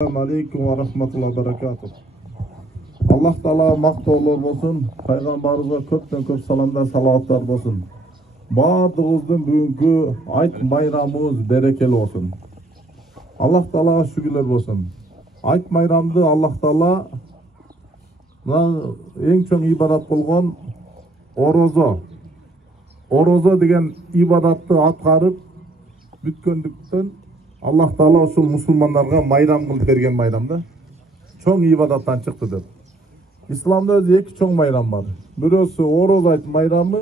Assalamu alaikum wa rahmatullahi wa barakatuh. Allah Taala maqtovlar bolsun, payg'ambarimizga ko'pdan-ko'p salomlar, salavattlar bolsun. Bardığımızın bugünkü ayt bayramımız berekeli olsun. Allah Taala şükürler bolsun. Ayt bayramdı Allah Taala eng çoğ ibadat bolgon orozo degen ibadatты atkarıp bütkөндүктөн Allah Taala ошол мусулмандарга майрам кылып берген майрамда. Чоң ибадаттан чыкты деп. Исламда өзү эки чоң майрам бар. Бирөөсү ороз айт майрамы,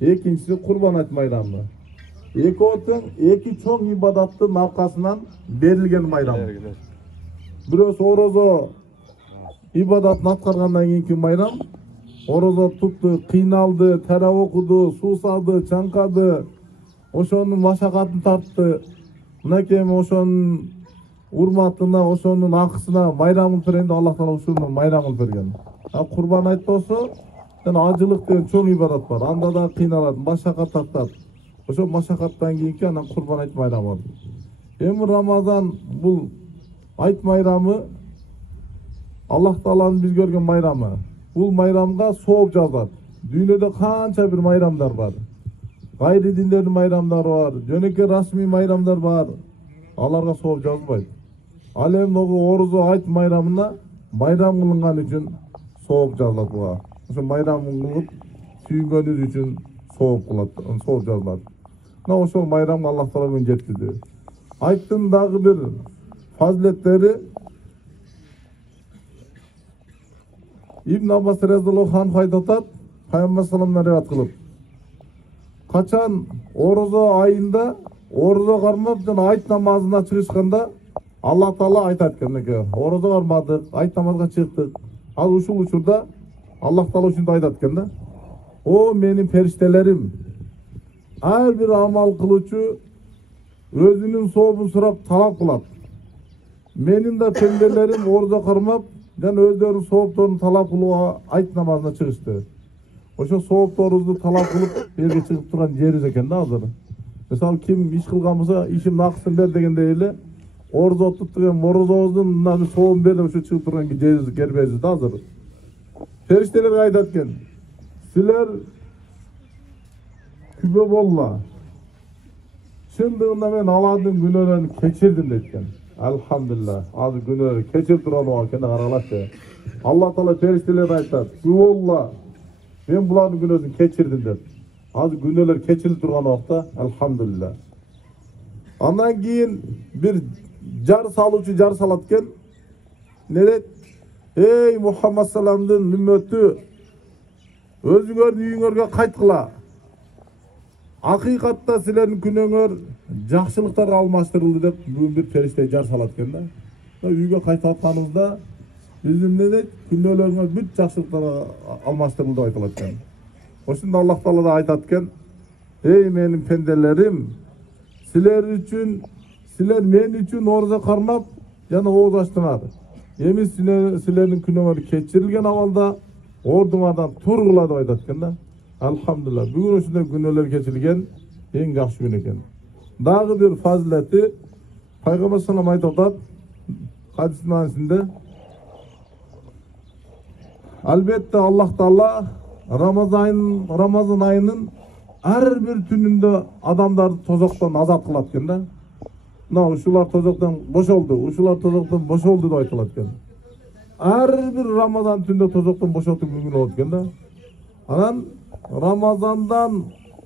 экинчиси курбан айт майрамы. Эки чоң ибадаттын аркасынан берилген майрам. Бирөөсү орозо ибадатын аткаргандан кийинки майрам. Орозо тутту, кыйналды, тарап окуду, суу салды, чаңкады, ошонун машакатын тартты. Мынакей ошонун урматына, ошонун акысына майрам кылып бергенде Аллах Таала ошону майрам кылып берген. Курбан айт болсо, жана ажылык деген чоң ибадат бар. Анда да кыйналат, машакат тартат. Ошо машакаттан кийинки анан курбан айт майрамы бар. Эми Рамазан бул айт майрамы Аллах Тааланын бизге берген майрамы. Бул майрамга сооп жазат. Дүйнөдө канча бир майрамдар бар. Gayri dinlerin bayramları var, jönөкөй rasmi bayramlar var. Alarga sooп жазбайт. Ал эми орозо айт майрамына майрам кылынган үчүн сооп жазылат буга. Ошо майрам кылып сүйгөнүз үчүн сооп жазылат. Мына ошол майрамга Аллах Таала күн жеткизди. Айттын дагы бир фазилеттери Ибн Аббас разияллаху анху айтып атат, Пайгамбар салламдан риваят кылып. Kaçan orozо ayında orozо karmap jana ayt namazına çıkışkanda Allah Taala aytat eкен. Orozо karmadık, ayt namazga çıktık. Al uşul uçurda Allah Taala uşunda aytat eкен da. O menin periştelerim. Her bir amal kılıçı özünün soğubun surap talap kılat. Menin de pendelerim orozо karmap jana özlerinin soğuptorunu talap kılığa ayt namazına çıkıştı. Ошо соопторубузду талап кылып жерге чыгып турган жерибиз экен да азыр. Мисалы ким иш кылган болсо, ишим акысын бер дегендей эле орозо тут деген орозобуздун мына сообун бер деп ошо чыгып турган жерибиз кербезбиз да азыр. Фериштелер айтат экен. Силер күбө болла. Чындыгында мен алардын күнөөлөрүн кечирдим дейт. Алхамдулилlah. Азыр күнөөлөрү кечирип турган экен, каралачы. Аллах Таала фериштелер айтат. Күбө болла. Ben buların günahını keçirdim der. Az günahlar keçirilip turgan vaqtda alhamdulillah. Andan keyin bir jar saluvchi jar salatken nere? Ey Muhammad sallamdın ümmeti özüңөр үйүңөргө кайткыла. Акыйкатта силердин күнөөңөр жакшылыктарга алмаштырылды деп bir периште жар салат экен да. Үйгө кайтып атканыбызда bizim ne de künnölerine büt жақсылықтарға алмаштырылды деп айтылат экен. Ошондо Аллах Таала да айтат экен: "Ey менин пенделерим, силер мен үчүн орозо кармап жана ооз ачтыңар. Эми силердин күнөөңөр кечирилген абалда ордуңардан тургула" деп айтат экен да. Алхамдулилlah. Бүгүн ошондой күнөөлөр кечирилген эң жакшы күн экен. Дагы бир фазилети Пайгамбар саллаллаху алейхи айтып атат хадис маанисинде Albatta Allah Taala Ramazan ayının her bir tününde adamları tozoktan azat kılat eкен da. Uşular tozoktan boşoldu, uşular tozoktan boşoldu da aytılat eкен. Her bir Ramazan tünde tozoktan boşoldu mümkün oldu eкен da. Anan Ramazandan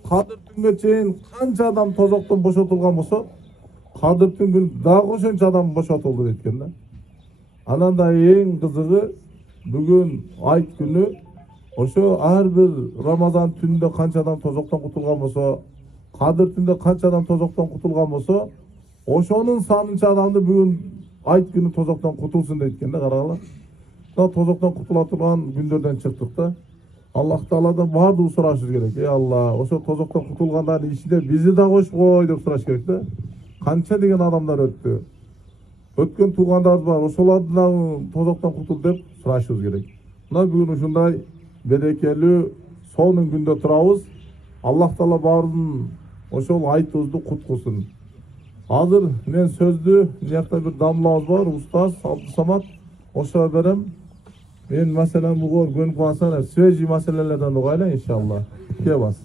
Kadir tünge çeyin kança adam tozoktan boşoltulgan bolsa, Kadir tünge dagı ошончо adam boşoltuldu eкен da. Anan da eң kızığı Bugün ayt günü ошо ар бир Рамазан түндө канчадан тозоктон кутулган болсо, Кадыр түндө канчадан тозоктон кутулган болсо, ошонун санынча адамды бүгүн айт күнү тозоктон кутулсун дейт да, карагыла. Тозоктон кутула турган күндөрдөн чыктык да. Аллах Тааладан баардыгы сурашыбыз керек. Ey Allah, ошо тозоктон кутулгандардын ичинде бизди да коюп кой деп сураш керек да. Канча деген адамдар өттү. Өткөн туугандар бар, ошолордун тозоктон кутул деп сурашыбыз керек. Мына бүгүн ушундай берекелүү сонун күндө турабыз. Аллах Таала баардын ошол айтыбызды куткусун. Азыр мен сөздү биякта бир дамлабыз бар, устаз Абдусамат. Ошого берем. Мен маселени бугор көнүп калсаң, свежий маселелерден угайлы иншалла. Кеп бас.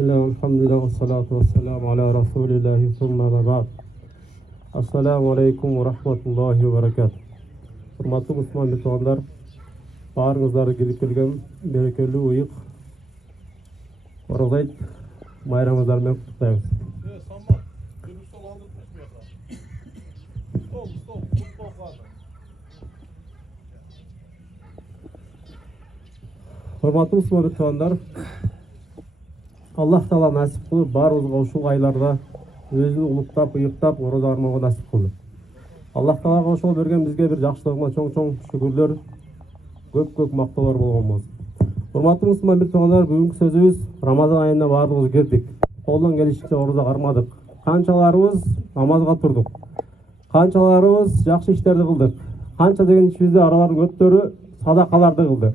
Bismillah, alhamdulillah, wassalatu wassalamu ala rasulillahi thumma ma ba'd. Assalamu alaikum wa rahmatullahi wa barakatuh. Hurmatly Müslüman tuğanlar, barыңыздарды келіп келген берекелі ұйық ораза айт майрамыңыздармен құттықтаймыз. Hurmatly Müslüman tuğanlar, Allah Taala nasip kылып барыбызга ушул айларда өзүн улуктап, ыйыктап ораза армауга насип кылды. Аллах Таалага ошол берген бизге бир жакшылыгына чоң-чоң шүгүрлөр, көп мактоолор болгон болсун. Урматтуу мусулман бир туугандар, бүгүнкү сөзүбүз Рамазан айына баардыгыбыз кирдик. Колдон келишинче ораза кармадык. Канчаларыбыз намазга турдук. Канчаларыбыз жакшы иштерди кылдык. Канча деген ичибизде аралардын көптөрү садакаларды кылды.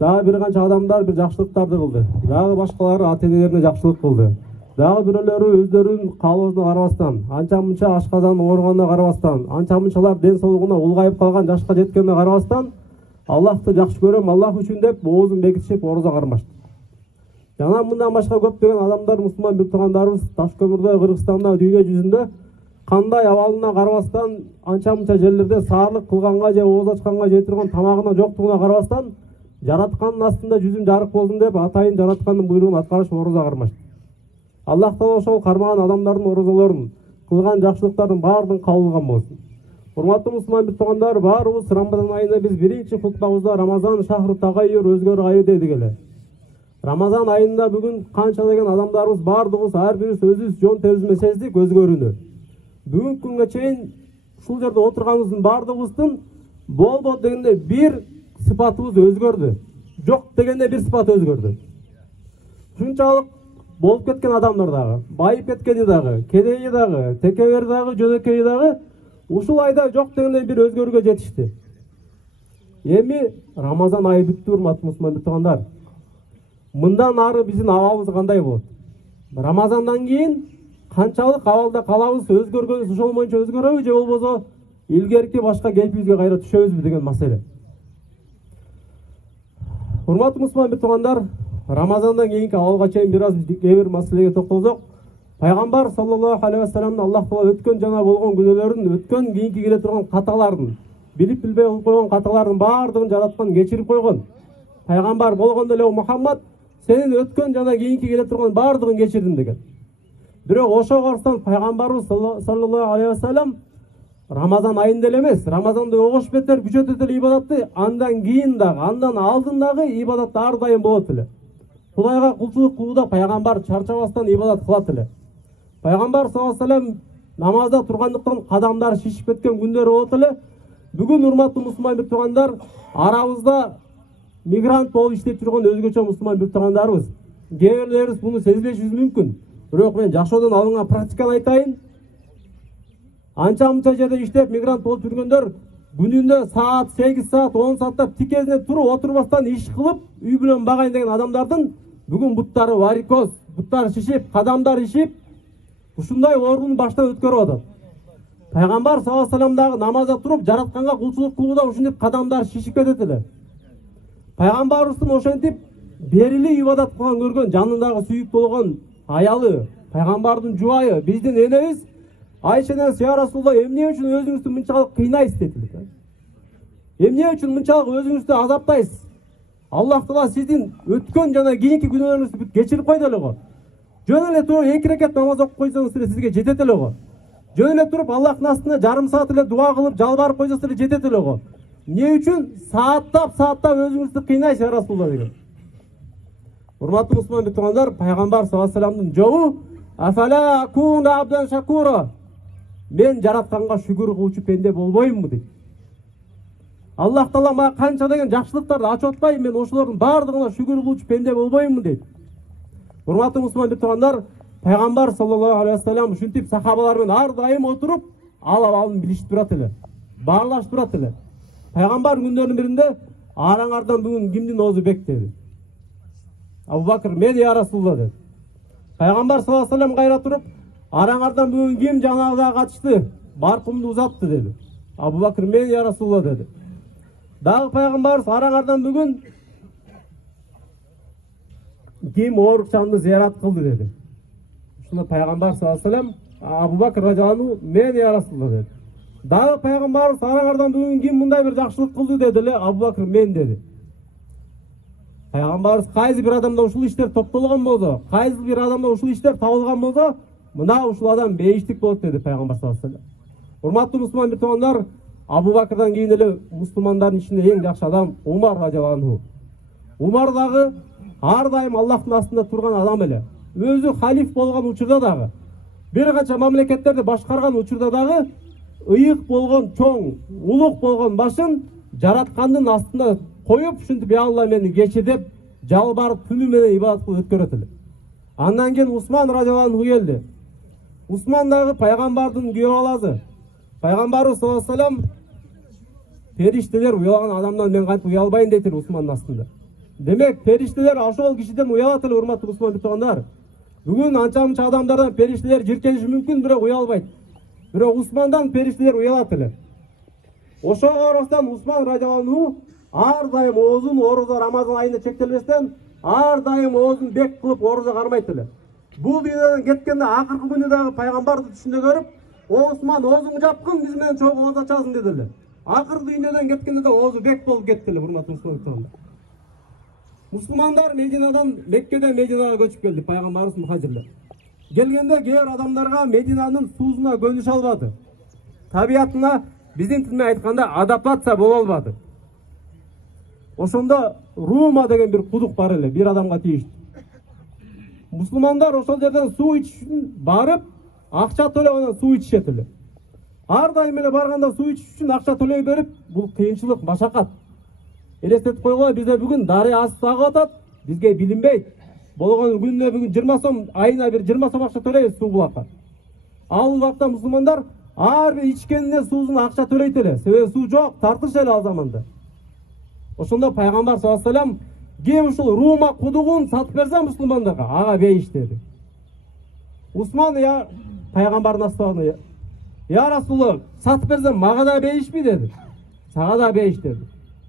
Дагы бир канча адамдар бир жакшылыктарды кылды. Дагы башкалары ата-энелерине жакшылык кылды. Дагы бирөөлөрү өздөрүнүн каалоосуна карабастан, анча-мынча ашказан ооруганына карабастан, анча-мынчалар ден соолугуна улгайып калган жашка жеткенине карабастан, Аллахты жакшы көрөм, Аллах үчүн деп оозун бекитишип ораза кармашты. Жана мындан башка көптөгөн адамдар, мусулман бир туугандарыбыз Ташкөмүрдө, Кыргызстанда, дүйнө жүзүндө кандай абалына карабастан, анча-мынча жерлерде саарлык кылганга же ооз ачканга жете турган тамагына жоктугуна карабастан, жараткандын астында жүзүм жарык болсун деп атайын жараткандын буйругун аткарышып ораза кармашты. Аллах Таала ошол кармаган адамдардын оразаларын, кылган жакшылыктардын баардыгын кабыл кылган болсун. Урматтуу мусулман бир туугандар, баарыбыз Рамазан айында биз биринчи хутбабызда Рамазан шахру тагайюр, өзгөрүү айы дедик эле. Рамазан айында бүгүн канча деген адамдарыбыз баардыгыбыз ар бирибиз өзүбүз жон терибизме сездик өзгөрүүнү. Бүгүнкү күнгө чейин ушул жерде отурганыбыздын баардыгыбыздын болбот дегенде бир сыпатыбыз өзгөрдү. Жок дегенде бир сыпат өзгөрдү. Ушунчалык болуп кеткен адамдар дагы, байып кеткени дагы, кедейи дагы, текебери дагы, жөнөкөйү дагы ушул айда жок дегенде бир өзгөрүүгө жетишти. Эми Рамазан айы бүттү, урматтуу мусулман туугандар. Мындан ары биздин абалыбыз кандай болот? Рамазандан кийин канчалык абалда калабыз, өзгөргөнүбүз ошол боюнча өзгөрөбү же болбосо илгерки башка кейпибизге кайра түшөбүзбү деген маселе. Урматтуу мусулман туугандар, Рамазандан кийинки абалга чейин бир аз кээ бир маселеге токтолсок, Пайгамбар саллаллаху алейхи ва саллям Аллах Таала өткөн жана болгон күнөөлөрдүн, өткөн кийинки келе турган каталардын, билип билбей кылып койгон каталардын баардыгын жараткан, кечирип койгон. Пайгамбар болгондо эле Мухаммад, сенин өткөн жана кийинки келе турган баардыгын кечирдим деген. Бирок ошого караштан Пайгамбарыбыз саллаллаху алейхи ва саллям Рамазан айында эле эмес, Рамазанды огош бетер күчөтөт эле ибадатты, андан кийин дагы, андан алдын дагы ибадат ар дайым болот эле. Кудайга кулчулук кылууда Пайгамбар чарчабастан ибадат кылат эле. Пайгамбар саллаллаху алейхи ва саллям намазда тургандыктан кадамдары шишип кеткен күндөрү болот эле. Бүгүн урматтуу мусулман бир туугандар, арабызда мигрант болуп иштеп турган өзгөчө мусулман бир туугандарыбыз. Кээ бирлерибиз муну сезбешибиз мүмкүн. Бирок мен жашоодон алынган практиканы айтайын. Анча-мынча жерде иштеп мигрант болуп жүргөндөр күнүндө саат 8 саат 10 сааттап тикезине туруп отурбастан иш кылып үй бүлөм багайын деген адамдардын бүгүн буттары варикоз, буттары шишип, кадамдары ишип, ушундай оорунун баштан өткөрүп атат. Пайгамбар саллаллаху алейхи ва саллям дагы намазда туруп жаратканга кулчулук кылууда ушинтип кадамдары шишип кетет эле. Пайгамбарыбыздын ошентип берили ибадат кылган көргөн жанындагы сүйүк болгон аялы, пайгамбардын жубайы, биздин энебиз Айша энебиз: "Я Расулулла, эмне үчүн өзүңүздү мынчалык кыйнайсыз?" dedi. Эмне үчүн мынчалык өзүңүздү азаптайсыз? Аллах Таала сиздин өткөн жана кийинки күнөөлөрүңүздү бүт кечирип койду эле го. Жөн эле туруп 2 рекат намаз окуп койсоңуз эле сизге жетет эле го. Жөн эле туруп Аллахтын астына жарым саат эле дуа кылып жалбарып койсоңуз эле жетет эле го. Эмне үчүн сааттап өзүңүздү кыйнайсыз, Я Расулулла деген. Урматтуу мусулман туугандар, пайгамбар саллаллаху алейхи вассаламдын жолу: "Афала акуна абдан шакура", мен жаратканга шүгүр кылуучу пенде болбоймунбу дейт. Аллах Таала мага канча деген жакшылыктарды ачып атпайбы, мен ошолордун баардыгына шүгүр кылуучу пенде болбоймунбу дейт. Урматтуу мусулман туугандар, пайгамбар саллаллаху алейхи вассалам ушинтип сахабалар менен ар дайым отуруп, ал абалын билишип турат эле, баарлашып турат эле. Пайгамбар күндөрдүн биринде: "Араңардан бүгүн кимдин оозу бек?" dedi. Абу Бакыр: "Мен, Я Расулулла" dedi. Пайгамбар саллаллаху алейхи вассалам кайра туруп: "Араңардан бүгүн ким жаназага катышты, баркымды узатты?" dedi. Абу Бакыр: "Мен, Я Расулулла" dedi. Дагы пайгамбарыбыз: "Араңардан бүгүн ким оорукчанды зиярат кылды?" dedi. Ушуна пайгамбар саллаллаху алейхи вассалам: "Абу Бакыр радиаллаху анху, мен, Я Расулулла" dedi. Дагы пайгамбарыбыз: "Араңардан бүгүн ким мындай бир жакшылык кылды?" dedi эле. Абу Бакыр: "Мен" dedi. Пайгамбарыбыз: "Кайсы бир адамда ушул иштер топтолгон болсо, кайсы бир адамда ушул иштер табылган болсо, мына ушул адам бейиштик болот" dedi пайгамбар саллаллаху алейхи вассалам. Урматтуу мусулман туугандар, Абу Бакырдан кийин эле мусулмандардын ичинде эң жакшы адам Умар радиаллаху анху. Умар дагы ар дайым Аллахтын астында турган адам эле. Өзү халиф болгон учурда дагы, бир канча мамлекеттерди башкарган учурда дагы ыйык болгон, чоң, улук болгон башын жараткандын астына коюп, ушинтип: "Я Алла, мени кечир" деп жалбарып түнү менен ибадат кылып өткөрөт эле. Андан кийин Усман радиаллаху анху келди. Усман дагы пайгамбардын күйөө баласы. Пайгамбарыбыз саллаллаху алейхи вассалам: "Периштелер уялаган адамдан мен кантип уялбайын" дейт Усмандын астында. Демек, периштелер ошол кишиден уялат эле, урматтуу мусулман туугандар. Бүгүн анча-мынча адамдардан периштелер жиркениши мүмкүн, бирок уялбайт. Бирок Усмандан периштелер уялат эле. Ошого карабастан Усман радиаллаху анху ар дайым оозун орозо Рамазан айында чектелбестен, ар дайым оозун бек кылып орозо кармайт эле. Бул дүйнөдөн кеткенде акыркы күнү дагы пайгамбарды түшүндө көрүп: "О Усман, оозуңду жапкын, биз менен чогуу ооз ачасың" dedi эле. Акыркы дүйнөдөн кеткенде да оозу бек болуп кетти эле, урматтуу мусулмандар. Мусулмандар Меккеден Мединага көчүп келди, пайгамбарыбыз мухажирлер. Келгенде кээ бир адамдарга Мединанын суусуна көнүшө албады. Табиятына, биздин тил менен айтканда, адаптация боло албады. Ошондо Рума деген бир кудук бар эле, бир адамга тийиштүү. Мусулмандар ошол жерден суу ичиш үчүн барып, акча төлөп анан суу ичишет эле. Ар дайым эле барганда суу ичиш үчүн акча төлөй берип, бул кыйынчылык, машакат. Элестетип койгула, бизде бүгүн дарыя асып агып атат, бизге билинбейт. Болгон күнүнө бүгүн 20 сом, айына бир 20 сом акча төлөйбүз суу булакка. Ал убакта мусулмандар ар бир ичкенине суусуна акча төлөйт эле. Себеби суу жок, тартыш эле ал заманда. Ошондо пайгамбар саллаллаху алейхи вассалам: "Ким ушул Рума кудугун сатып берсе мусулмандарга, ага бейиш" dedi. Усман пайгамбардын астына: "Я Расулулла, сатып берсем мага да бейишпи" dedi. "Сага да бейиш" dedi.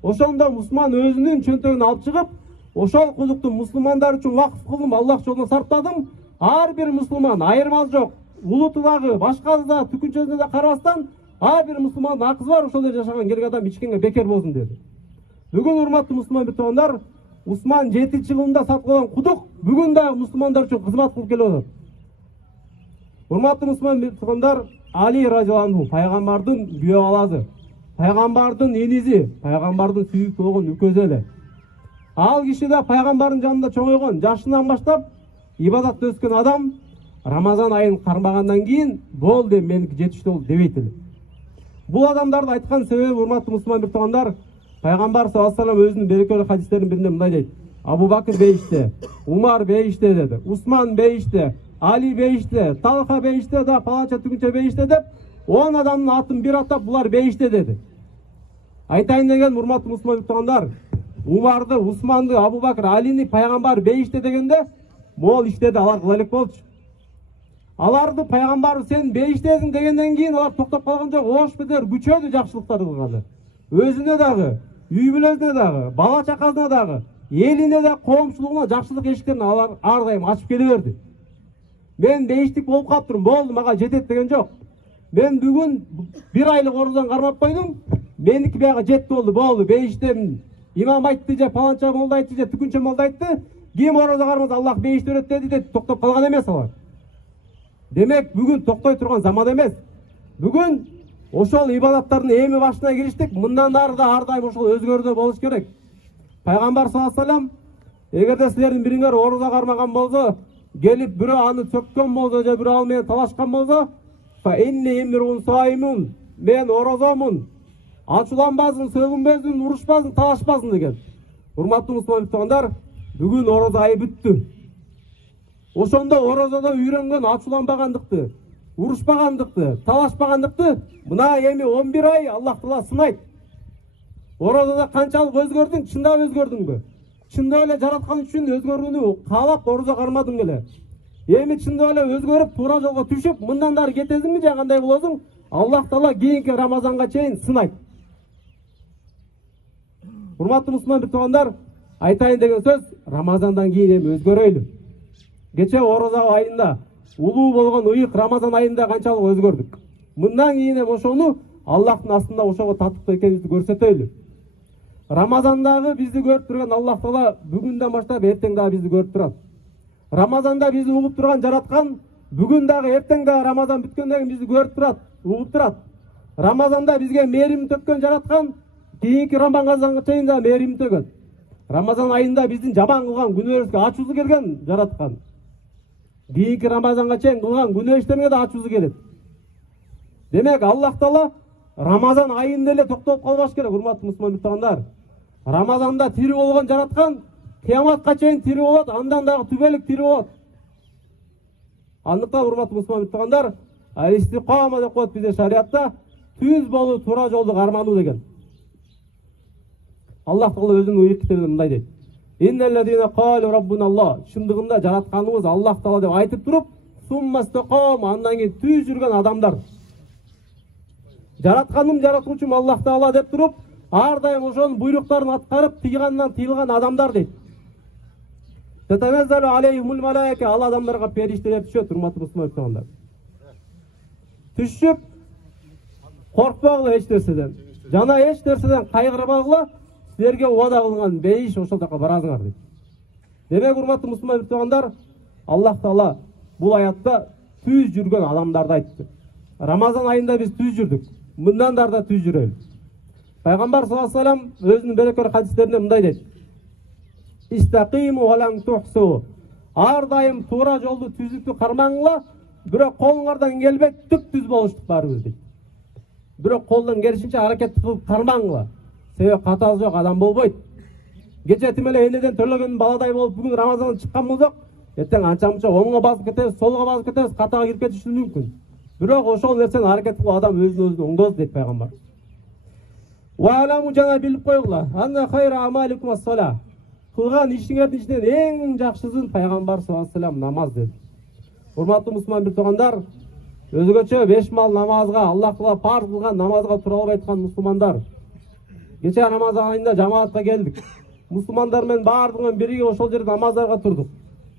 Ошондо Усман өзүнүн чөнтөгүн алып чыгып, ошол кудукту мусулмандар үчүн вакыф кылдым, Аллах жолуна сарптадым. Ар бир мусулман, айырмасы жок, улуту дагы, башкасы да, түкүнчөсүнө да карабастан, ар бир мусулмандын акысы бар, ошол жерде жашаган керек адам ичкенге бекер болсун dedi. Бүгүн урматтуу мусулман туугандар, Усман 7-жылында саткылган кудук бүгүн дагы мусулмандар үчүн кызмат кылып келип атат. Урматтуу мусулман туугандар, Али радиаллаху анху пайгамбардын күйөө баласы, пайгамбардын иниси, пайгамбардын сүйүктүү болгон үкөзү эле. Ал киши да пайгамбардын жанында чоңойгон, жашынан баштап ибадатта өскөн адам. Рамазан айын кармагандан кийин болду, меники жетиштүү болду дебейт эле. Бул адамдарды айткан себеби, урматтуу мусулман туугандар, пайгамбар саллаллаху алейхи вассалам өзүнүн берекелүү хадистеринин биринде мындай дейт: "Абу Бакыр бейиште, Умар бейиште" dedi. "Усман бейиште, Али бейиште, Талха бейиште да, паланча түгүнчө бейиште" деп 10 адамдын атын бир атап булар бейиште dedi. Айтайын деген, урматтуу мусулман туугандар, Умарды, Усманды, Абу Бакыр, Алини пайгамбар бейиште дегенде, могул иштерди алар кыла элек болчу. Аларды пайгамбар сен бейиштесиң дегенден кийин алар токтоп калган жок, ош бетер күчөдү жакшылыктарды кылганы. Өзүнө дагы, үй бүлөсүнө дагы, бала чакасына дагы, элине да, коомчулугуна жакшылык эшиктерин алар ар дайым ачып келе берди. Мен бейиштик болуп калыптырмын, болду, мага жетет деген жок. Мен бүгүн 1 айлык орозон кармап койдум, меники бияга жетти болду, бейиштемин. Имам айтты же, паланча молда айтты же, түкүнчө молда айтты, ким орозо кармаса Аллах бейишти өрөт деди, токтоп калган эмес алар. Демек бүгүн токтой турган заман эмес. Бүгүн ошол ибадаттардын эми башына кириштик, мындан ары да ар дайым ошол өзгөрүүдө болуш керек. Пайгамбар саллаллаху алейхи вассалам, эгерде силердин бириңер орозо кармаган болсо, келип бирөө аны сөккөн болсо же бирөө ал менен талашкан болсо, fa inni imrun saimun, мен орозомун, ачууланбасын, сөгүнбөсүн, урушпасын, талашпасын деген. Урматтуу мусулман туугандар, бүгүн орозо айы бүттү. Ошондо орозодо үйрөнгөн ачууланбагандыкты, урушпагандыкты, талашпагандыкты мына эми 11 ай Аллах Таала сынайт. Орозодо канчалык өзгөрдүң, чындап өзгөрдүңбү? Чындап эле жараткан үчүн өзгөрүүнү каалап орозо кармадың эле. Эми чындап эле өзгөрүп, туура жолго түшүп, мындан дары кетесиңби же кандай болосуң? Аллах Таала кийинки Рамазанга чейин сынайт. Урматтуу мусулман туугандар, айтайын деген сөз, Рамазандан кийин эми өзгөрөйлү. Кече орозо айында, улуу болгон ыйык Рамазан айында канчалык өзгөрдүк. Мындан кийин эми ошону Аллахтын астында ошого татыктуу экенибизди көрсөтөйлү. Рамазандагы бизди көрүп турган Аллах Таала бүгүндөн баштап эртең дагы бизди көрүп турат. Рамазанда бизди угуп турган жараткан бүгүн дагы эртең дагы Рамазан бүткөндөн кийин бизди көрүп турат, угуп турат. Рамазанда бизге мээрим төккөн жараткан кийинки Рамазанга чейин дагы мээрим төгөт. Рамазан айында биздин жаман кылган күнөөбүзгө ачуусу келген жараткан. Кийинки Рамазанга чейин кылган күнөө иштериңе да ачуусу келет. Демек Аллах Таала Рамазан айында эле токтолуп калбаш керек, урматтуу мусулман туугандар. Рамазанда тирүү болгон жараткан кыяматка чейин тирүү болот, андан дагы түбөлүк тирүү болот. Андыктан урматтуу мусулман туугандар, ал-истиқама деп коет бизде шариатта, түз болуу, туура жолду кармануу деген. Аллах Таала өзүнүн ыйык китебинде мындай дейт: "Иннеллезина қалу раббуналлах", шындыгында жаратканыбыз Аллах Таала деп айтып туруп, суммастақам, андан кийин түз жүргөн адамдар. Жаратканым жаратуучум Аллах Таала деп туруп, ар дайым ошонун буйруктарын аткарып, тыйгандан тыйылган адамдар дейт. Татаназзалу алейхимул малаика, ал адамдарга периштелер түшөт, урматтуу мусулман туугандар. Түшүп, коркпогула эч нерседен. Жана эч нерседен кайгырбагыла, силерге убада кылган бейиш ошол жака барасыңар дейт. Демек урматтуу мусулман туугандар, Аллах Таала бул аятта түз жүргөн адамдарды айтты. Рамазан айында биз түз жүрдүк. Мындан да түз жүрөлү. Пайгамбар саллаллаху алейхи вассалам өзүнүн берекелүү хадистеринде мындай дейт: "Истақиму ва лам тухсу", ар дайым туура жолду түзүктү кармаңла, бирок колуңардан келбейт, түк түз болуштук баарыбыз дейт. Бирок колдон келишинче аракет кылып кармаңла. Себеп катасы жок адам болбойт. Кече тим эле энеден төлөгөн баладай болуп бүгүн Рамазандан чыккан болсок, эртең анча-мынча оңго басып кетебиз, солго басып кетебиз, катага кирип кетиши мүмкүн. Бирок ошол нерсени аракет кылып адам өзүн оңдоз дейт пайгамбар. Ва аламу, жана билип койгула, анна хайра амаликум ас-сала. Кылган ишиңердин ичинен эң жакшысын пайгамбар саллаллаху алейхи вассалам намаз деди. Урматтуу мусулман туугандар, өзгөчө 5 мал намазга, Аллах Таала парз кылган намазга туралып айткан мусулмандар. Кече Рамазан айында жамаатка келдик. Мусулмандар менен баардыгы бирге ошол жерде намаздарга турдук.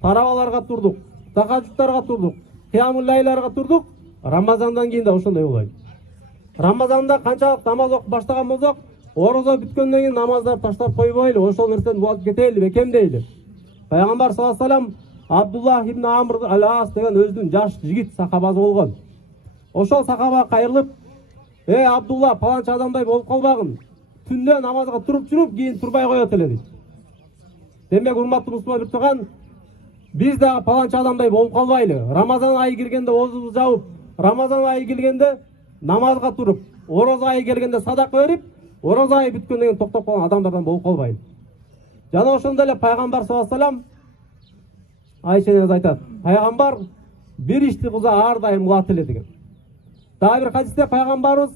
Тараваларга турдук, тахажжуттарга турдук, кыямул лайларга турдук. Рамазандан кийин да ошондой болойлу. Рамазанда канчалык намаз окуп баштаган болсок, орозо бүткөндөн кийин намаздарды таштап койбойлу, ошол нерсени улантып кетели, бекемдейли. Пайгамбар саллаллаху алейхи вассалам Абдуллах ибн Амр ал-Ас деген өзүнүн жаш жигит сахабасы болгон. Ошол сахаба кайрылып: Абдулла, паланча адамдай болуп калбагын. Түндө намазга туруп жүрүп, кийин турбай коет эле дейт. Демек урматтуу мусулман тууган, биз да паланча адамдай болуп калбайлы. Рамазан айы киргенде оозубузду жабып, Рамазан айы келгенде намазга туруп, орозо айы келгенде садака берип, орозо айы бүткөндөн кийин токтоп калган адамдардан болуп калбайлы. Жана ошондой эле пайгамбар саллаллаху алейхи вассалам Айшенебиз айтат: пайгамбар бир ишти кылса ар дайым кылат эле деген. Дагы бир хадисте пайгамбарыбыз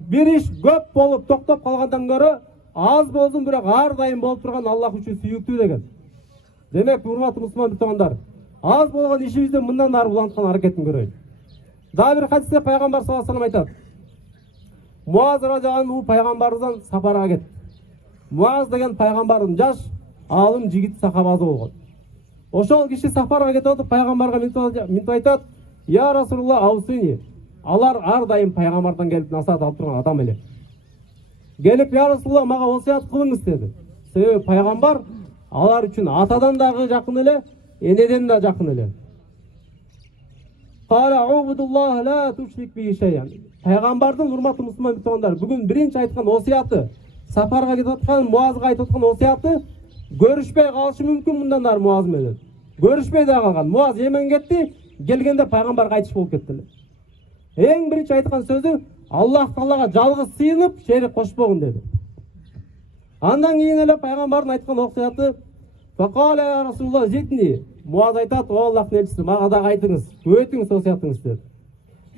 бир иш көп болуп токтоп калгандан көрө аз болсун, бирок ар дайым болуп турган Аллах үчүн сүйүктүү деген. Демек урматтуу мусулман туугандар, аз болгон ишибизди мындан ары уланткан аракетин көрөйлү. Дагы бир хадисте пайгамбар саллаллаху алейхи вассалам айтат: Муаз радиаллаху пайгамбарыбыздан сапарга кетти. Муаз деген пайгамбардын жаш, алым жигит сахабасы болгон. Ошол киши сапарга кетип атып пайгамбарга минтип айтат: "Я Расулулла, аусини." Алар ар дайым пайгамбардан келип насаат алып турган адам эле. Келип: "Я Расулулла, мага осуят кылыңыз" деди. Себеби пайгамбар алар үчүн атадан дагы жакын эле, энеден да жакын эле. Пайгамбардын урматтуу мусулман туугандар, бүгүн биринчи айткан осуяты, сапарга кетип аткан Муазга айтып аткан осуяты көрүшпөй калышы мүмкүн мындан ары Муаз менен. Көрүшпөй да калган. Муаз Йемен кетти, келгенде пайгамбарга айтыш болуп кетти эле. Эң биринчи айткан сөзү Аллах Таалага жалгыз сыйынып, шерик кошпогун деди. Андан кийин эле пайгамбардын айткан окуяты: "Факала я Расулулла зидни." Муаз айтат: "О Аллахтын элчиси, мага дагы айтыңыз, көбөйтүңүз осуятыңызды" деди.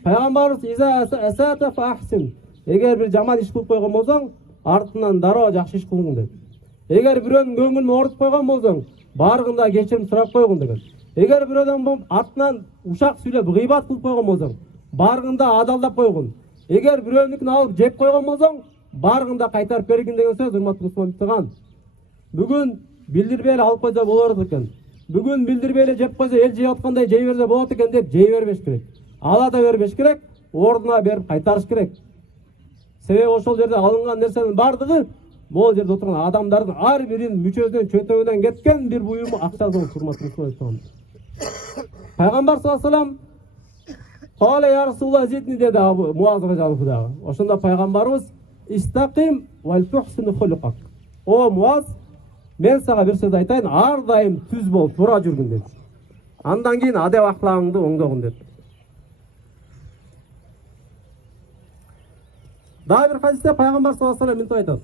Пайгамбарыбыз: "Иза асата фахсин." Эгер бир жаман иш кылып койгон болсоң, артынан дароо жакшы иш кылгын деди. Эгер бирөөнүн көңүлүн оорутуп койгон болсоң, баргында кечирим сурап койгун деген. Эгер бирөөдөн артынан ушак сүйлөп гыйбат кылып койгон болсоң, баргында адалдап койгун. Эгер бирөөнүкүн алып жеп койгон болсоң, баргында кайтарып бергин деген сөз, урматтуу мусулман. Бүгүн билдирбей эле алып койсо болор экен. Бүгүн билдирбей эле жеп койсо, эл жеп аткандай жей берсе болот экен деп жей бербеш керек. Ала да бербеш керек, ордуна берип кайтарыш керек. Себеби ошол жерде алынган нерсенин бардыгы могул жерде отурган адамдардын ар биринин мүчөсүнөн, чөтөгүнөн кеткен бир буюму акча болуп, урматтуу мусулман. Пайгамбар саллаллаху алейхи ва саллям: "Кала я Расулулла зидни" деди Муазга жалпы дагы. Ошондо пайгамбарыбыз: "Истаким вал тухсин хулуқак." О Муаз, мен сага бир сөз айтайын, ар дайым түз бол, туура жүргүн деди. Андан кийин адеп аклагыңды оңдогун деди. Дагы бир хадисте пайгамбар саллаллаху алейхи ва саллям айтат: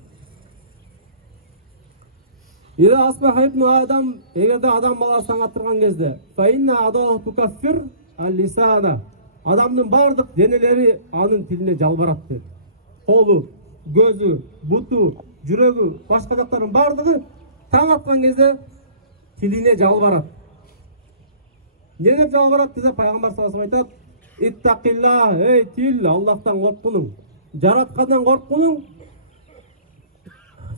"Ида асбаха ибну адам", эгерде адам баласы таң аттырган кезде, "Фа инна адалу тукаффир ал-лисана." Адамдын бардык денелери анын тилине жалбарат деди. Колу, көзү, буту, жүрөгү, башка жактардын бардыгы таң аткан кезде тилине жалбарат. Не деп жалбарат десе, пайгамбар саллаллаху алейхи ва саллям айтат: "Иттақилла", ey тил, Аллахтан корккунуң, жараткандан корккунуң.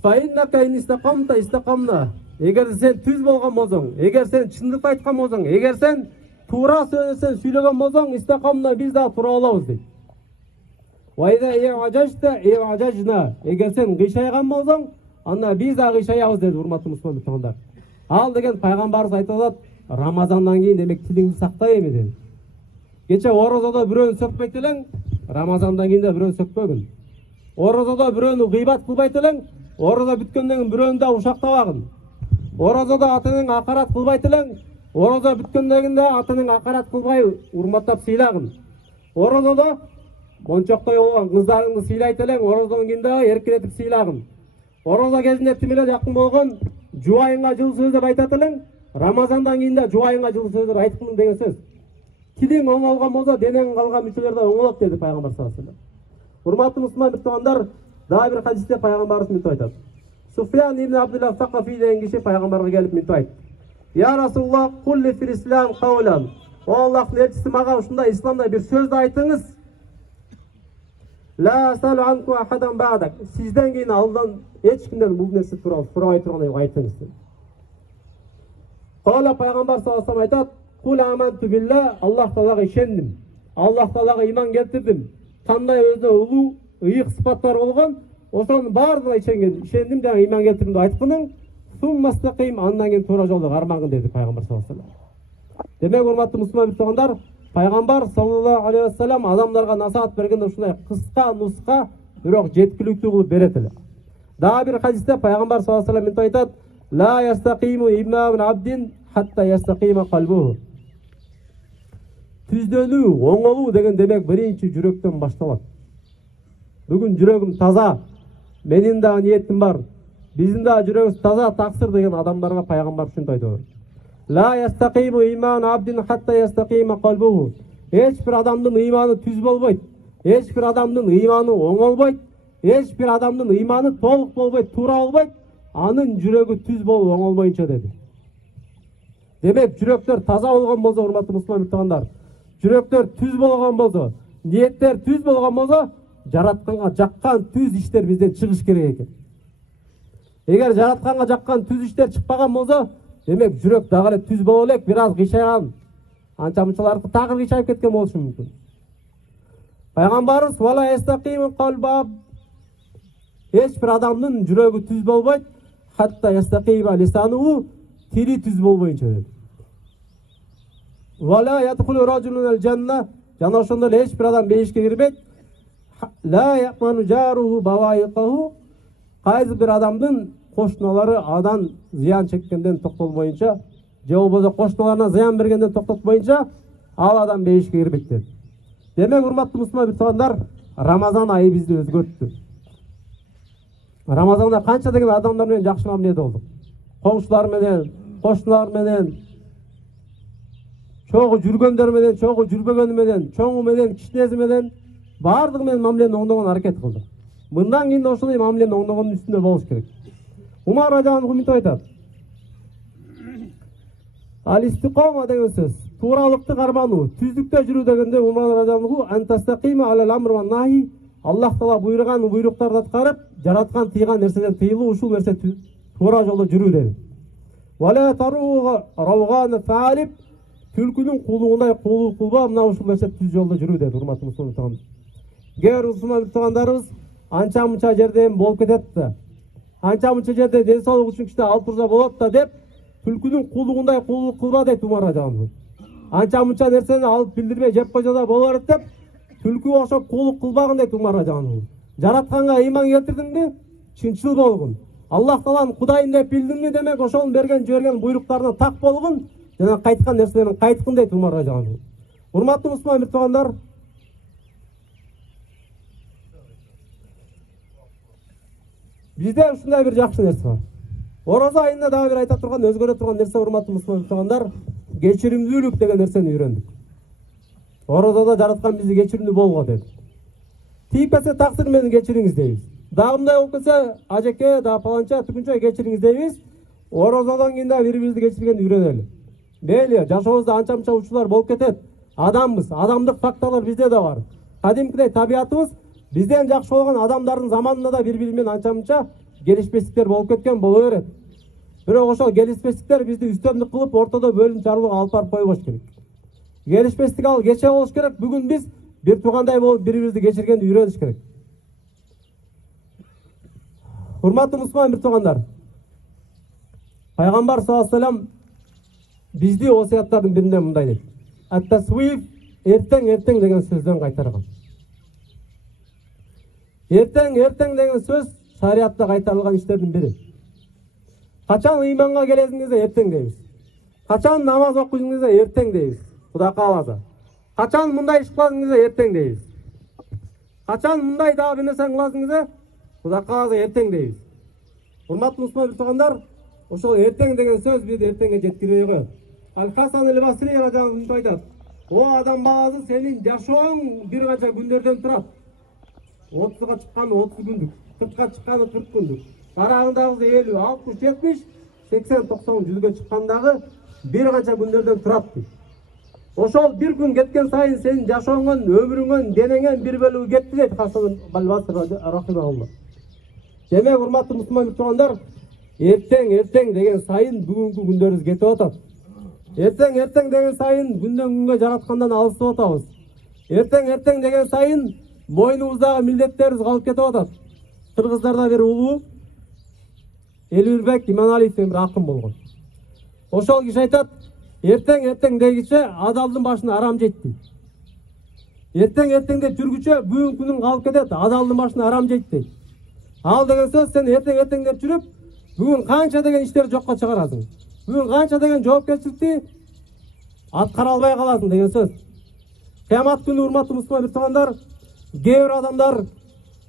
"Фа иннака ин истақамта истақамна." Эгер сен түз болгон болсоң, эгер сен чындыкты айткан болсоң, эгер сен туура сөзсөң, сүйлөгөн болсоң, истақамна, биз да туура болобуз дейт. "Ва иза иъажажта иъажажна." Эгер сен кыйшайган болсоң, анда биз да кыйшаябыз деди, урматтуу мусулман туугандар. Ал деген пайгамбарыбыз айтып атат: "Рамазандан кийин демек тилиңди сактай эми" деди. Кече орозодо бирөөнү сөкпөйт элең, Рамазандан кийин да бирөөнү сөкпөгүн. Орозодо бирөөнү гыйбат кылбайт элең, орозо бүткөндөн кийин бирөөнү да ушактабагын. Орозодо ата-энең акарат кылбайт элең, орозо бүткөндөн кийин да ата-энең акарат кылбай урматтап сыйлагын. Орозодо мончоктой болгон кыздарыңды сыйлайт элең, орозодон кийин да эркелетип сыйлагын. Орозо кезинде тим эле жакын болгон жубайыңга жылуу сөздөр айтат элең, Рамазандан кийин да жубайыңга жылуу сөздөр айткын деген сөз. Тилиң оңолгон болсо, денең калган мүчөлөр да оңолот деди пайгамбар саллаллаху алейхи ва саллям. Урматтуу мусулман туугандар, дагы бир хадисте пайгамбарыбыз мынтип айтат. Суфьян ибн Абдулла Сакафи деген киши пайгамбарга келип мынтип айтты: "Я Расулулла, кулли фил ислам каулан." О Аллахтын элчиси, мага ушундай исламда бир сөздү айтыңыз. "Ла асалу анку ахадан ба'дак." Сизден кийин алдан эч кимден бул нерсе тууралуу сурабай тургандай айтыңыз деди. Кала пайгамбар саллаллаху алейхи ва саллям айтат: "Кул аманту билла", Аллах Таалага ишендим. Аллах Таалага иман келтирдим. Кандай өзү улуу, ыйык сыпаттар болгон, ошонун баарына ишендим жана иман келтирдим деп айткының. Суммастаким, андан кийин туура жолдо кармагын деди пайгамбар саллаллаху алейхи ва саллям. Демек, урматтуу мусулман туугандар, пайгамбар саллаллаху алейхи ва саллям адамдарга насаат бергенде ушундай кыска нуска, бирок жеткиликтүү кылып берет эле. Дагы бир хадисте пайгамбар саллаллаху алейхи ва саллям айтат: "Ла ястакиму имамун абдин хатта ястакима калбуху." Түздөнүү, оңолуу деген демек биринчи жүрөктөн башталат. Бүгүн жүрөгүм таза, менин да ниетим бар, биздин да жүрөгүбүз таза, таксыр деген адамдарга пайгамбар ушинтип айтат. "Ла ястакиму иману абдин хатта ястакима калбуху." Эч бир адамдын ыйманы түз болбойт, эч бир адамдын ыйманы оңолбойт, эч бир адамдын ыйманы толук болбойт, туура болбойт, анын жүрөгү түз болуп оңолбоюнча деди. Демек, жүрөктөр таза болгон болсо, урматтуу мусулман туугандар, жүрөктөр түз болгон болсо, ниеттер түз болгон болсо, жаратканга жаккан түз иштер бизден чыгыш керек экен. Эгер жаратканга жаккан түз иштер чыкпаган болсо, демек жүрөк дагы эле түз боло элек, бир аз кыйшайган, анча мынчаларды такыр кыйшайып кеткен болушу мүмкүн. Пайгамбарыбыз вала ястакиму калбаб, эч бир адамдын жүрөгү түз болбойт, хатта ястакиба лисануу, тили түз болбоюнча деди. Вала ядхулу ражулун аль-жанна, жана ошондой эле эч бир адам бейишке кирбейт. Ла яқману жаруху бавайқаху, кайсы бир адамдын кошуналары адан зыян чеккенден токтолбоюнча, же болбосо кошуналарына зыян бергенден токтотпоюнча, ал адам бейишке кирбейт деди. Демек, урматтуу мусулман туугандар, Рамазан айы бизди өзгөрттү. Рамазанда канча деген адамдар менен жакшы мамиледе болдук. Коңшулар менен, кошуналар менен, чогуу жүргөндөр менен, чогуу жүрбөгөнү менен, чоңу менен, кичинеси менен, бардыгы менен мамилени оңдогон аракет кылдык. Мындан кийин ошондой мамилени оңдогондун үстүндө болуш керек. Умар радиаллаху мынтип айтат. Ал-истиқома деген сөз, тууралыкты кармануу, түздүктө жүрүү дегенде Умар радиаллаху антастақима алал амр ва нахи, Аллах таала буйруган буйруктарды аткарып, жараткан тыйган нерседен тыйылуу, ушул нерсе туура жолдо жүрүү деди. Вала таруга равган фалиб, түлкүнүн куулугундай куулук кылба, мына ушул нерсе түз жолдо жүрүү деди. Урматтуу мусулман кээ мусулман туугандарыбыз анча мынча жерде болуп кетет да, анча мынча жерде ден соолук үчүн кичине алып турса болот да деп, түлкүнүн куулугундай куулук кылба дейт Умар радиаллаху. Анча мынча нерсени алып билдирбей жеп койсо да боло берет деп, түлкүгө окшоп куулук кылбагын дейт Умар радиаллаху. Жаратканга ыйман келтирдиңби, чынчыл болгун. Аллах тааланын Кудайым деп билдиңби, демек ошонун берген жиберген буйруктарына так болгун, жана кайткан нерселерин кайткын дейт Умар радиаллаху. Урматтуу мусулман туугандар, bizde ушундай бир жакшы нерсе бар. Ораза айында дагы бир айта турган, өзгөрө турган нерсе, урматтуу мусулман туугандар, кечиримдүүлүк деген нерсени үйрөндүк. Оразада жараткан бизди кечиримдүү болго деди. Тийип кетсе таксир мени кечириңиз дейбиз. Дагы мындай болуп кетсе, ажеке, да паланча, түгүнчө кечириңиз дейбиз. Оразадан кийин да бири-бирибизди кечиргенди үйрөнөлү. Мейли, жашообузда анча-мынча учурлар болуп кетет. Адамбыз, адамдык факторлор бизде да бар. Кадимкидей табиятыбыз бизден жакшы болгон адамдардын заманында да бири-бири менен анча-мынча келишпестиктер болуп кеткен боло берет. Бирок ошол келишпестиктер бизди үстөмдүк кылып, ортодо бөлүнүп жарылууга алып барып койбош керек. Келишпестик ал кече болуш керек. Бүгүн биз бир туугандай болуп бири-бирибизди кечиргенди үйрөнүш керек. Урматтуу мусулман туугандар, Пайгамбар саллаллаху алейхи вассалам бизди осуяттардын биринде мындай дейт. Ат-тасвиф, эртең деген сөздөн кайтарган. Эртең деген сөз шариатта кайтарылган иштердин бири. Качан ыйманга келесиңизде эртең дейбиз. Качан намаз окуйсуңузда эртең дейбиз. Кудай кааласа. Качан мындай иш кыласыңызда эртең дейбиз. Качан мындай дагы бир нерсе кыласыңызда Кудай кааласа эртең дейбиз. Урматтуу мусулман туугандар, ошол эртең деген сөз бизди эртеңге жеткирбей коет. Ал-Хасан аль-Басри радиаллаху айтат. О адам баласы, сенин жашооң бир канча күндөрдөн турат. 30-га чыкканы 30 күндүк, 40-га чыкканы 40 күндүк. Карагындагы 50, 60, 70, 80, 90, 100ге чыккандагы бир канча күндөрдөн турат дейт. Ошол бир күн кеткен сайын сенин жашооңдон, өмүрүңдөн, денеңден бир бөлүгү кетти дейт Хасан аль-Басри рахимахуллах. Демек, урматтуу мусулман туугандар, эртең деген сайын бүгүнкү күндөрүбүз кетип атат. Эртең деген сайын күндөн күнгө жараткандан алыстап атабыз. Эртең деген сайын мойнубуздагы милдеттерибиз калып кетип атат. Кыргыздарда бир улуу Элирбек Иманалиев деген бир акын болгон. Ошол киши айтат, эртең дегиче адалдын башына арам жейт дейт. Эртең деп жүргүчө бүгүнкү күнүң калып кетет, адалдын башына арам жейт дейт. Ал деген сөз, сен эртең деп жүрүп, бүгүн канча деген иштерди жокко чыгарасың. Бүгүн канча деген жоопкерчиликти аткара албай каласың деген сөз. Кыямат күнү, урматтуу мусулман туугандар, кээ бир адамдар,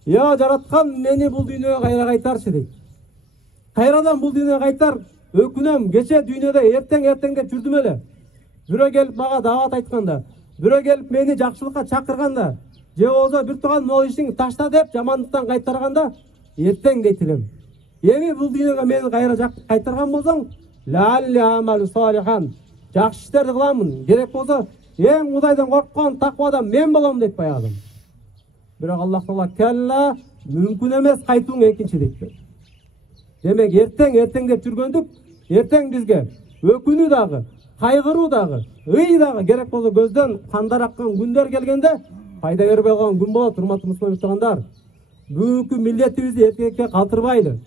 я жараткан мени бул дүйнөгө кайра кайтарчы дейт. Кайрадан бул дүйнөгө кайтар, өкүнөм, кече дүйнөдө эртең деп жүрдүм эле. Бирөө келип мага даават айтканда, бирөө келип мени жакшылыкка чакырганда, же болбосо бир тууган могул ишиңди ташта деп жамандыктан кайтарганда, эртең дейт элем. Эми бул дүйнөгө мени кайра кайтарган болсоң, лаалли амалу салихан, жакшы иштерди кыламын. Керек болсо, эң Кудайдан корккон, таквадан мен болом дейт баягы адам. Бирок Аллах таала келла, мүмкүн эмес, кайтууң экинчи дейт. Демек эртең деп жүргөндүк, эртең бизге өкүнүү дагы, кайгыруу дагы, ый дагы керек болсо көздөн кандар аккан күндөр келгенде пайда бербей калган күн болот. Урматтуу мусулман туугандар, бүгүнкү милдетибизди эртеңке калтырбайлы.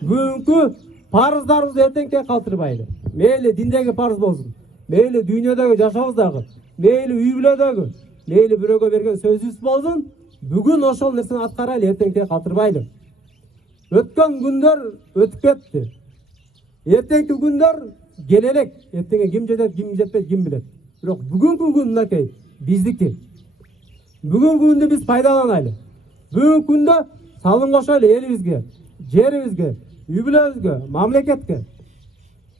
Бүгүнкү парыздарыбызды эртеңке калтырбайлы. Мейли диндеги парыз болсун, мейли дүйнөдөгү жашообуз дагы, мейли үй бүлөдөгү, мейли бирөөгө берген сөзүбүз болсун, бүгүн ошол нерсени аткарайлы, эртеңке калтырбайлы. Өткөн күндөр өтүп кетти. Эртеңки күндөр келе элек. Эртеңе ким жетет, ким жетпейт, ким билет. Бирок бүгүнкү күн мынакей биздики. Бүгүнкү күндү биз пайдаланайлы. Бүгүнкү күндө салым кошойлу элибизге, жерибизге, үй бүлөбүзгө, мамлекетке.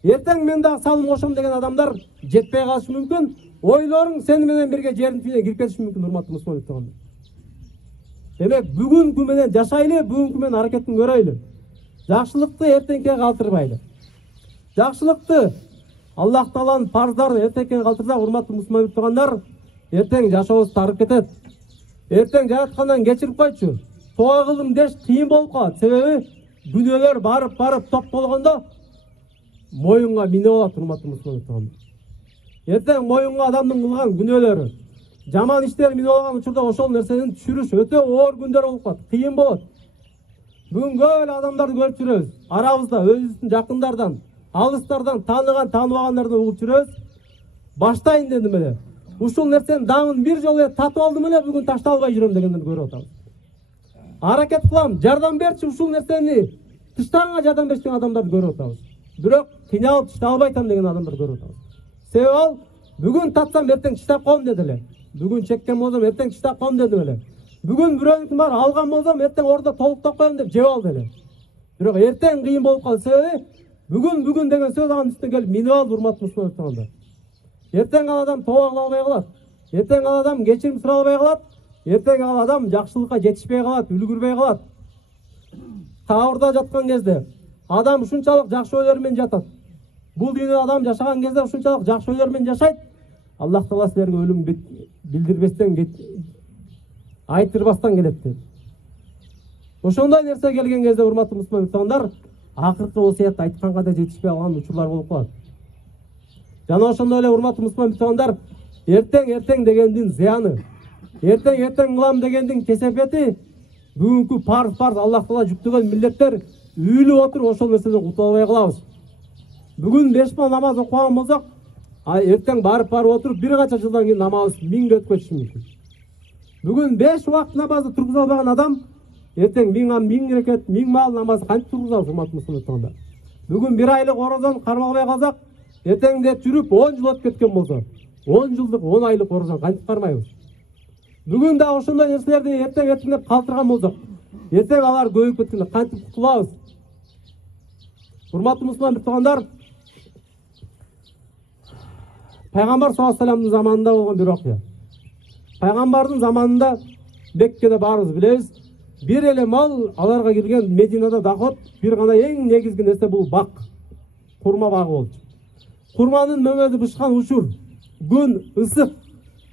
Эртең мен дагы салым кошом деген адамдар жетпей калышы мүмкүн. Ойлоруң сени менен бирге жердин түбүнө кирип кетиши мүмкүн, урматтуу мусулман туугандар. Демек бүгүнкү менен жашайлы, бүгүнкү менен аракетин көрөйлү. Жакшылыкты эртеңке калтырбайлы. Жакшылыкты Аллах Тааланын парыздарын эртеңке калтырсак, урматтуу мусулман туугандар, эртең жашообуз тарып кетет. Эртең жараткандан кечирип койчу. Тоо кылдым деш кыйын болуп калат. Себеби күнөөлөр барып топ болгондо моюнга мине болот, урматтуу мусулман туугандар. Эртең моюнга адамдын кылган күнөөлөрү, жаман иштер мине болгон учурда ошол нерсени түшүрүш өтө оор күндөр болуп калат, кыйын болот. Бүгүн көп эле адамдарды көрүп жүрөбүз. Арабызда өзүбүздүн жакындардан, алыстардан, таныган, тааныбагандардан угуп жүрөбүз. Баштайын дедим эле. Ушул нерсенин даңын бир жолу татып алдым эле, бүгүн ташталбай жүрөм дегендерди көрүп атабыз. Аракет кылам, жардам берчи, ушул нерсени тыштаганга жардам берчи деген адамдарды көрүп атабыз. Бирок кыйналып тышталбай атам деген адамдарды көрүп атабыз. Себеби ал бүгүн татсам эртең тыштап коем деди эле. Бүгүн чеккен болсом эртең тыштап коем дедим эле. Бүгүн бирөөнүкүн баары алган болсом эртең ордо толуктап коем деп жеп алды эле. Бирок эртең кыйын болуп калды. Себеби бүгүн деген сөз анын үстүнө келип минип алды, урматтуу мусулман туугандар. Эртең ал адам тооба кыла албай калат. Эртең ал адам кечирим сурай албай калат. Эртең ал адам жакшылыкка жетишпей калат, үлгүрбөй калат. Кабырда жаткан кезде адам ушунчалык жакшы ойлор менен жатат. Бул дүйнөдө адам жашаган кезде ушунчалык жакшы ойлор менен жашайт. Аллах Таала силерге өлүм билдирбестен, айтырбастан келет деп. Ошондой нерсе келген кезде, урматтуу мусулман туугандар, акыркы осуятты айтканга да жетишпей калган учурлар болуп калат. Жана ошондой эле, урматтуу мусулман туугандар, эртең дегендин зыяны, эртең кылам дегендин кесепети, бүгүнкү парыз Аллах Таала жүктөгөн милдеттер үйлүп отуруп ошол нерседен кутула албай калабыз. Бүгүн 5 бал намаз окуган болсок, эртең барып отуруп бир канча жылдан кийин намаз 1000 өтүп кетиши мүмкүн. Бүгүн 5 убакыт намазды тургуза албаган адам эртең 1000 рекет, 1000 бал намаз кантип тургузабыз, урматтуу мусулман туугандар? Бүгүн 1 айлык орозон кармай албай калсак, эртең жүрүп 10 жыл өтүп кеткен болсо, 10 жылдык 10 айлык орозон кантип кармайбыз? Бүгүн да ошондой нерселерди эртең деп калтырган болсок, эртең алар көбөйүп кеткенде кантип кутулабыз? Урматтуу мусулман туугандар, Пайгамбар саллаллаху алейхи заманында болгон бир окуя. Пайгамбардын заманында Меккеде баарыбыз билебиз, бир эле мал аларга кирген Мединада доход, бир гана эң негизги нерсе бул бак, курма багы болчу. Курманын мөңөзү бышкан учур, күн ысык,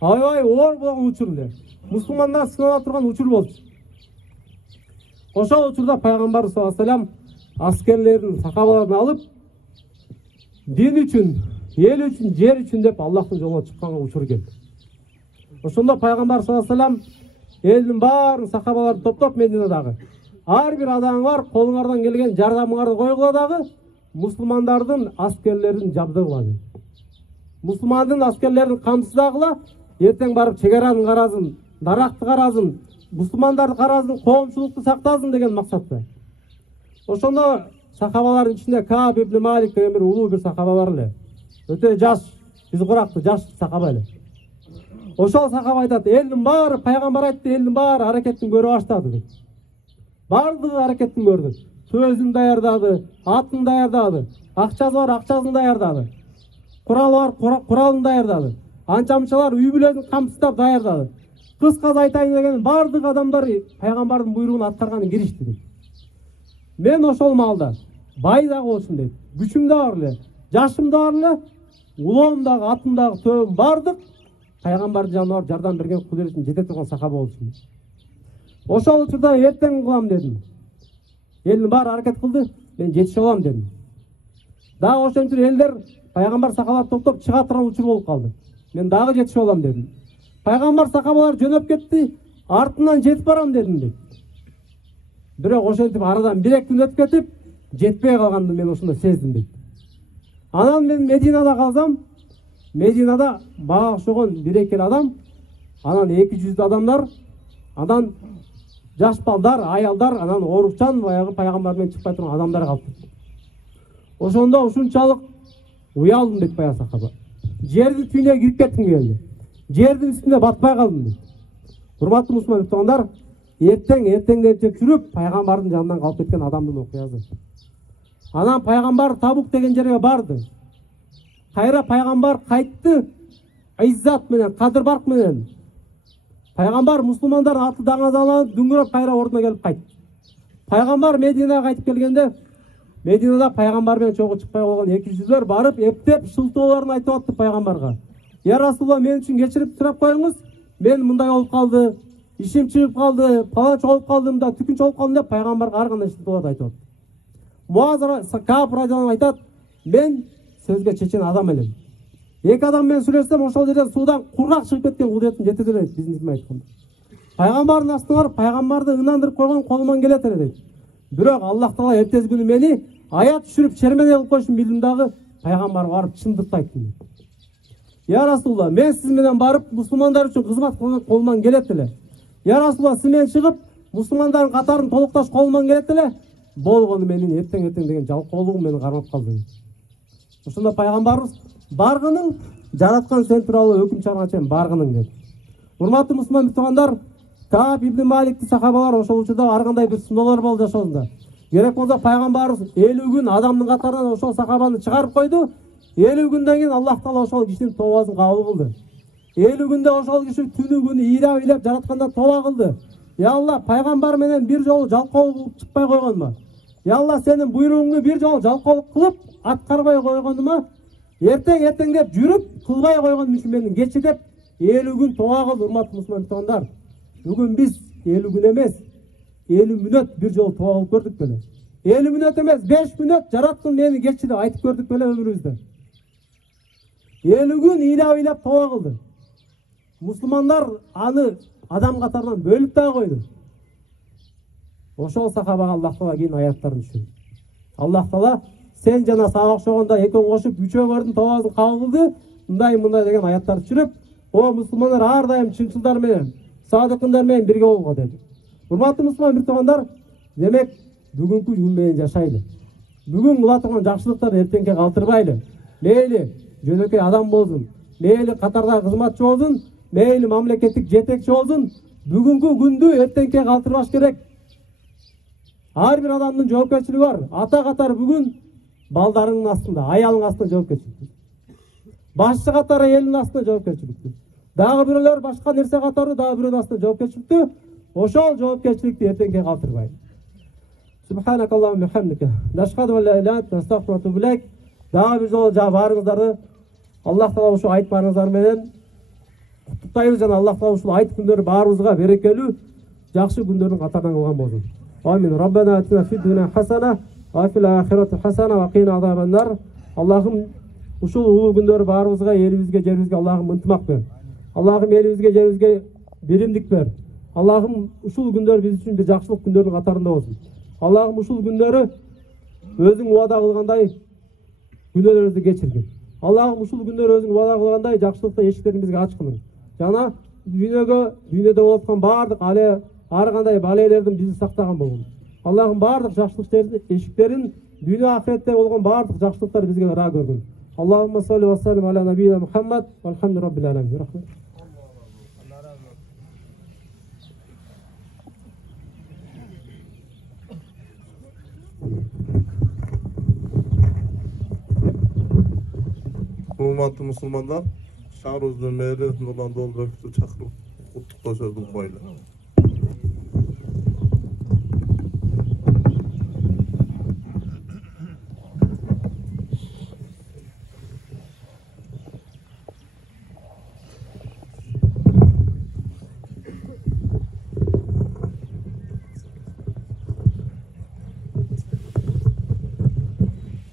аябай оор болгон учур эле. Мусулмандар сынала турган учур болчу. Ошол учурда Пайгамбар саллаллаху алейхи аскерлерин, сахабаларын алып, дин үчүн, эл үчүн, жер үчүн деп Аллахтын жолуна чыкканга учур келди. Ошондо Пайгамбар саллаллаху алейхи элдин баарын, сахабаларын топтоп Мединадагы ар бир адамыңар колуңардан келген жардамыңарды койгула дагы мусулмандардын аскерлерин жабдыгыла dedi. Мусулмандын аскерлерин камсыздагыла, эртең барып чегаранын каразын, даракты каразын, мусулмандарды каразын, коомчулукту сактасын деген максатта. Ошондо сахабалардын ичинде Кааб ибн Малик деген бир улуу бир сахаба бар эле. Өтө жаш, биз курактуу жаш сахаба эле. Ошол сахаба айтат, элдин баары, пайгамбар айтты, элдин баары аракеттин көрө баштады дейт. Бардыгы аракеттин көрдү. Сөзүн даярдады, атын даярдады, акчасы бар, акчасын даярдады. Куралы бар, куралын даярдады. Анча-мынчалар үй бүлөсүн камсыздап даярдады. Кыскасы айтайын деген бардык адамдар пайгамбардын буйругун аткарганы киришти дейт. Мен ошол маалда бай дагы болсун дейт. Күчүм да бар эле, жашым да бар эле, улоом дагы, атым дагы, төбөм бардык. Пайгамбардын жанына барып жардам берген кудуретин жете турган сахаба болчу. Ошол учурда эртең кылам дедим. Элдин баары аракет кылды, мен жетише алам дедим. Дагы ошентип элдер пайгамбар сахабалар топтоп чыга турган учур болуп калды. Мен дагы жетишип алам дедим. Пайгамбар сахабалар жөнөп кетти, артынан жетип барам дедим дейт. Бирок ошентип арадан 1-2 күн өтүп кетип, жетпей калганды мен ошондо сездим дейт. Анан мен Мединада калсам, Мединада мага окшогон 1-2 адам, анан 200 адамдар, анан жаш балдар, аялдар, анан оорукчан баягы пайгамбар менен чыкпай турган адамдар калды. Ошондо ушунчалык уялдым дейт баягы сахаба. Жердин түбүнө кирип кеттим келди. Жердин үстүнө батпай калдым дейт. Урматтуу мусулман тугандар, эртең деп жүрүп пайгамбардын жанынан калып кеткен адамдын окуясы. Анан пайгамбар Табук деген жерге барды. Кайра пайгамбар кайтты, иззат менен, кадыр-барк менен. Пайгамбар мусулмандардын аты даңазаланып, дүңгүрөп кайра ордуна келип кайтты. Пайгамбар Мединага кайтып келгенде, Мединада пайгамбар менен чогуу чыкпай калган 200-лөр барып, эптеп шылтоолорун айтып атты пайгамбарга. Я Расулулла, мен үчүн кечирип сурап коюңуз, мен мындай болуп калды, ишим чыгып калды, паланча болуп калдым да, түкүнчө болуп калдым деп пайгамбарга ар кандай шылтоолорду айтып атты. Муаз Кааб радиалlahu айтат, мен сөзгө чечен адам элем. Эки адам менен сүйлөшсөм, ошол жерден суудан кургак чыгып кеткен кудуретим жетет эле дейт, биздин тилмен айтканда. Пайгамбардын астына барып, пайгамбарды ынандырып койгон колуман келет эле дейт. Бирок Аллах Таала эртеси күнү мени аят түшүрүп шермене кылып койушун билдим дагы, пайгамбарга барып чындыкты айттым дейт. Я Расулулла, мен сиз менен барып мусулмандар үчүн кызмат кылган колуман келет эле. Я Расулулла, сиз менен чыгып мусулмандардын катарын толукташ колуман келет эле. Болгону менин эртең деген жалкоолугум мени кармап калды. Ошондо пайгамбарыбыз баргының жараткан сен тууралуу өкүм чыгарганга чейин баргының деди. Урматтуу мусулман тугандар, Кааб ибн Маликти сахабалар ошол учурда ар кандай бир сыноолор болду жашоосунда. Керек болсо пайгамбарыбыз 50 күн адамдын катарынан ошол сахабаны чыгарып койду. 50 күндөн кийин Аллах Таала ошол кишинин тообасын кабыл кылды. 50 күндө ошол киши түнү күнү ыйлап жаратканда тооба кылды. Я Аллах, пайгамбар менен бир жолу жалкоолук кылып чыкпай койгонума. Я Аллах, сенин буйругуңду бир жолу жалкоолук кылып аткарбай койгонума, эртең деп жүрүп кылбай койгонум үчүн мени кечир деп 50 күн тооба кылды. Урматтуу мусулман тугандар, бүгүн биз 50 күн эмес, 50 мүнөт бир жолу тооба кылып көрдүк беле? 50 мүнөт эмес, 5 мүнөт жараткын мени кечир деп айтып көрдүк беле өмүрүбүздө? 50 күн ыйлап тооба кылды. Мусулмандар аны адам катарынан бөлүп да койду. Ошол сахабага Аллах Таала кийин аяттарын түшүрдү. Аллах Таала сен жана сага окшогондо экөө кошуп үчөөңөрдүн тообасын кабыл кылды, мындай деген аяттарды түшүрүп, о мусулмандар ар дайым чынчылдар менен, садыкындар менен бирге болго деди. Урматтуу мусулман тугандар, демек бүгүнкү күн менен жашайлы. Бүгүн кыла турган жакшылыктарды эртеңке калтырбайлы. Мейли жөнөкөй адам болсун, мейли катарда кызматчы болсун, мейли мамлекеттик жетекчи болсун, бүгүнкү күндү эртеңке калтырбаш керек. Ар бир адамдын жоопкерчилиги бар. Ата катары бүгүн балдарыңдын астында, аялың астында жоопкерчилик. Башчы катары элдин астында жоопкерчилик. Дагы бирөөлөр башка нерсе катары дагы бирөөнүн астында жоопкерчилик. Ошол жоопкерчиликти эртеңке калтырбай. Субханакаллахумма ва бихамдика, нашхаду ан ла иляха илля анта, настагфирука ва атубу илейк. Дагы бир жолу баарыңыздарды Аллах Таала ушул айт барыңыздар менен куттуктайбыз жана Аллах Таала ушул айт күндөрү баарыбызга берекелүү, жакшы күндөрдүн катарынан кылган болсун. Амин. Раббана атина фид дуnya хасана ва фил ахирати хасана ва кина азабан нар. Аллахым ушул улуу күндөрү баарыбызга, элибизге, жерибизге Аллахым ынтымак бер. Аллахым элибизге, жерибизге биримдик бер. Аллахым ушул күндөр биз үчүн бир жакшылык күндөрдүн катарында болсун. Аллахым ушул күндөрү өзүң убада кылгандай күнөөлөрүбүздү кечиргин. Аллахым ушул күндөр өзүң убада кылгандай жакшылыктын эшиктерин бизге ачкын. Жана дүйнөдө болуп аткан баардык ар кандай балелердин бизди сактаган болгон. Аллахым баардык жакшылыктын эшиктерин, дүйнө ахиретте болгон баардык жакшылыктар бизге ыраа көргүн. Аллахумма салли ва саллим аля набийина Мухаммад валхамду раббил аламин. Урматтуу мусулмандар, шаарыбыздын мэри Нурлан Долбековду чакырып куттуктоо сөздүн койлу.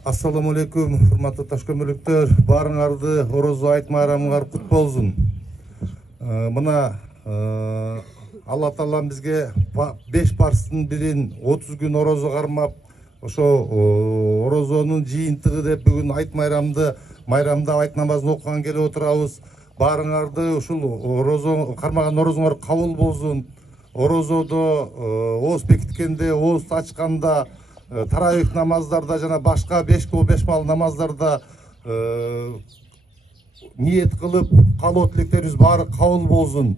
Ассаламу алейкум, урматтуу ташкөмүлүктөр, баарыңарды орозо айт майрамыңар кут болсун. Мына Алла Таалам бизге 5 парстын бирин 30 күн орозо кармап, ошо орозонун жыйынтыгы деп бүгүн айт майрамда айт намазын окуган келип отурабыз. Баарыңарды ушул орозо кармаган орозоңор кабыл болсун. Орозодо ооз бекиткенде, оозду ачканда, таравих намаздарда жана башка 5 мал намаздарда ниет кылып, каалоо тилектерибиз баары кабыл болсун.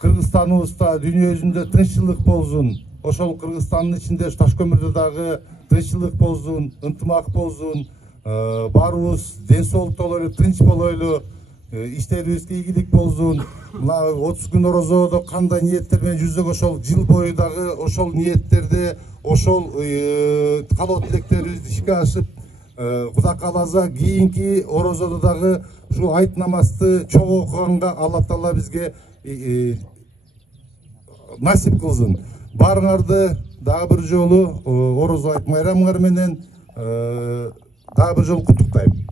Кыргызстаныбызда, дүйнө жүзүндө тынччылык болсун. Ошол Кыргызстандын ичинде Ташкөмүрдө дагы тынччылык болсун, ынтымак болсун. Баарыбыз ден соолуктуу болойлу, тынч болойлу, иштерибизге ийгилик болсун. Мына 30 күн орозодо кандай ниеттер менен жүрсөк, ошол жыл бою дагы ошол ниеттерди, ошол каалоо тилектерибизди ишке ашып, Кудай кааласа кийинки орозодо дагы ушул айт намазды чоң окуганга Алла Таала бизге насип кылсын. Баарыңарды дагы бир жолу орозо айт майрамыңар менен дагы бир жолу куттуктайм.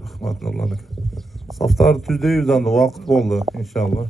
Рахмат Нурлан ака. Сафтарды түздейбиз, анда убакыт болду иншалла.